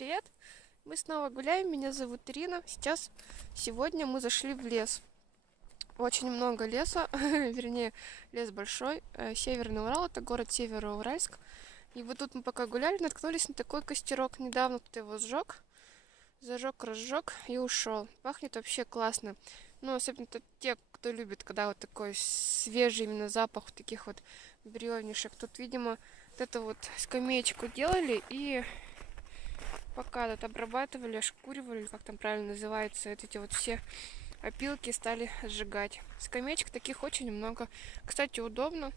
привет! Мы снова гуляем, меня зовут Ирина. Сегодня мы зашли в лес. Очень много леса, вернее, лес большой. Северный Урал, это город Североуральск. И вот тут мы пока гуляли, наткнулись на такой костерок. Недавно кто-то его зажег, разжег и ушел. Пахнет вообще классно. Ну, особенно те, кто любит, когда вот такой свежий именно запах вот таких вот бревнышек. Тут, видимо, вот эту вот скамеечку делали и пока тут обрабатывали, ошкуривали, как там правильно называется, эти вот все опилки стали сжигать. Скамеечек таких очень много. Кстати, удобно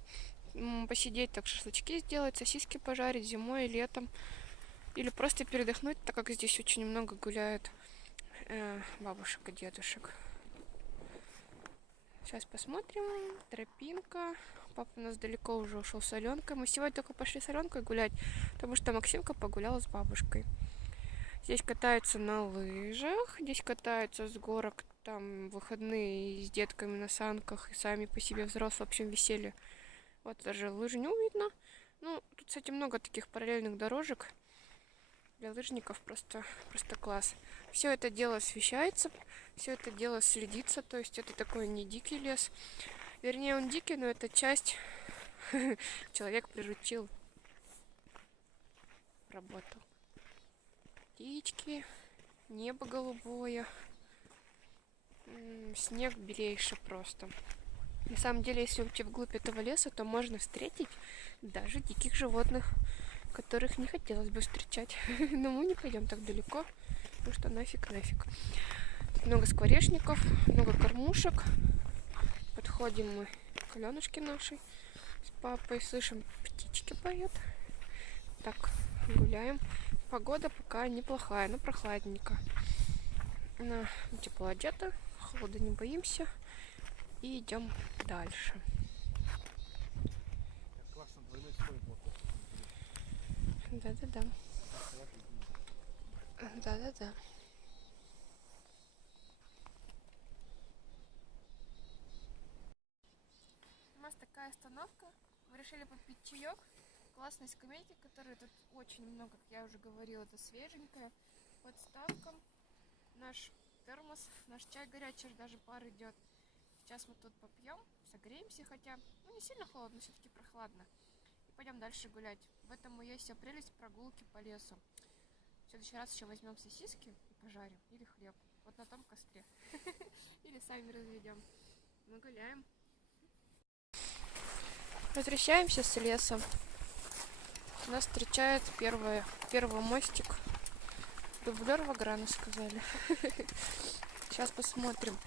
посидеть, так шашлычки сделать, сосиски пожарить зимой и летом. Или просто передохнуть, так как здесь очень много гуляют бабушек и дедушек. Сейчас посмотрим. Тропинка. Папа у нас далеко уже ушел с Аленкой. Мы сегодня только пошли с Аленкой гулять, потому что Максимка погуляла с бабушкой. Здесь катаются на лыжах, здесь катаются с горок, там выходные с детками на санках и сами по себе взрослые, в общем, веселье. Вот даже лыжню видно. Ну, тут, кстати, много таких параллельных дорожек. Для лыжников просто класс. Все это дело освещается, все это дело следится, то есть это такой не дикий лес. Вернее, он дикий, но это часть человек приручил, работал. Птички, небо голубое, снег белейший просто. На самом деле, если уйти вглубь этого леса, то можно встретить даже диких животных, которых не хотелось бы встречать. Но мы не пойдем так далеко, потому что нафиг. Тут много скворечников, много кормушек. Подходим мы к Аленушке нашей с папой, слышим, птички поют. Так, гуляем. Погода пока неплохая, но прохладненько. Тепло одета, холода не боимся. И идем дальше. Да-да-да. Да-да-да. У нас такая остановка. Мы решили попить чаек. Классные скамейки, которые тут очень много, как я уже говорила, это свеженькое. Подставка. Наш термос, наш чай горячий, даже пар идет. Сейчас мы тут попьем, согреемся, хотя не сильно холодно, все-таки прохладно. И пойдем дальше гулять. В этом и есть вся прелесть прогулки по лесу. В следующий раз еще возьмем сосиски и пожарим, или хлеб. Вот на том костре. Или сами разведем. Мы гуляем. Возвращаемся с леса. Нас встречает первый мостик. Дублер Ваграна, сказали. Сейчас посмотрим.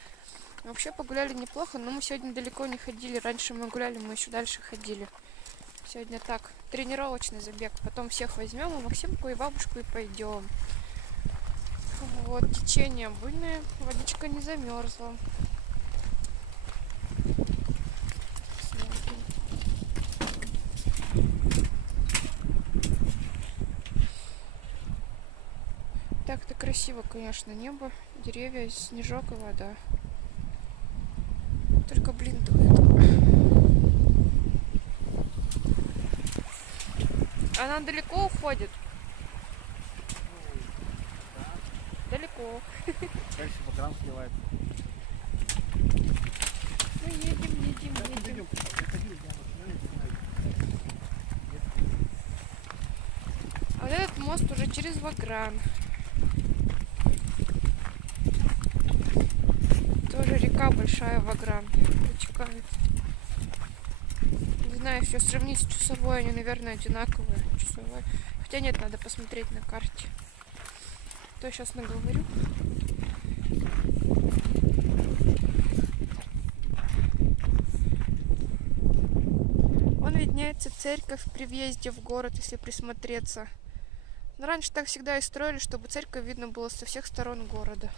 Вообще погуляли неплохо, но мы сегодня далеко не ходили. Раньше мы гуляли, мы еще дальше ходили. Сегодня так, тренировочный забег. Потом всех возьмем, и Максимку, и бабушку, и пойдем. Вот, течение буйное, водичка не замерзла. Так-то красиво, конечно, небо, деревья, снежок и вода. Только, блин, дует. Она далеко уходит? Далеко. Дальше Вагран сливается. Мы едем. А вот этот мост уже через Вагран. Тоже река большая, Вагран. Вытекает. Не знаю, если сравнить с Чусовой, они, наверное, одинаковые. Чусовой. Хотя нет, надо посмотреть на карте. То я сейчас наговорю. Вон виднеется церковь при въезде в город, если присмотреться. Но раньше так всегда и строили, чтобы церковь видно было со всех сторон города.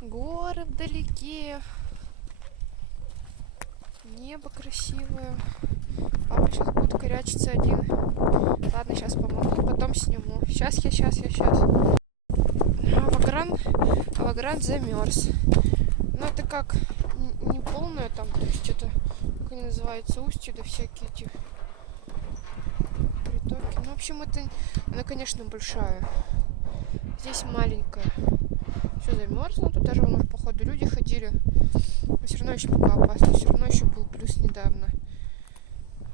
Горы вдалеке. Небо красивое. Папа сейчас будет корячиться один. Ладно, сейчас помогу, потом сниму. Сейчас. Вагран замерз. Но это как не полное там, то есть это, как они называются, устья, да всякие эти Ну, в общем, она, конечно, большая. Здесь маленькая. Все замерзло. Тут даже, вон, походу, люди ходили. Но все равно еще пока опасно. Все равно еще был плюс недавно.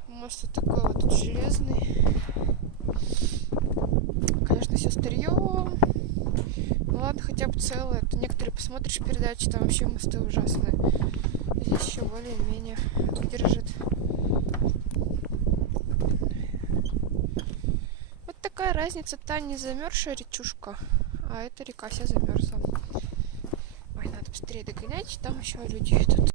Мост вот такой вот тут железный. Конечно, все старье. Ну ладно, хотя бы целое. А то некоторые посмотришь передачи, там вообще мосты ужасные. Здесь еще более-менее выдержит. Вот такая разница. Та не замерзшая речушка, а эта река вся замерзла. Ой, надо быстрее догонять, там еще люди идут.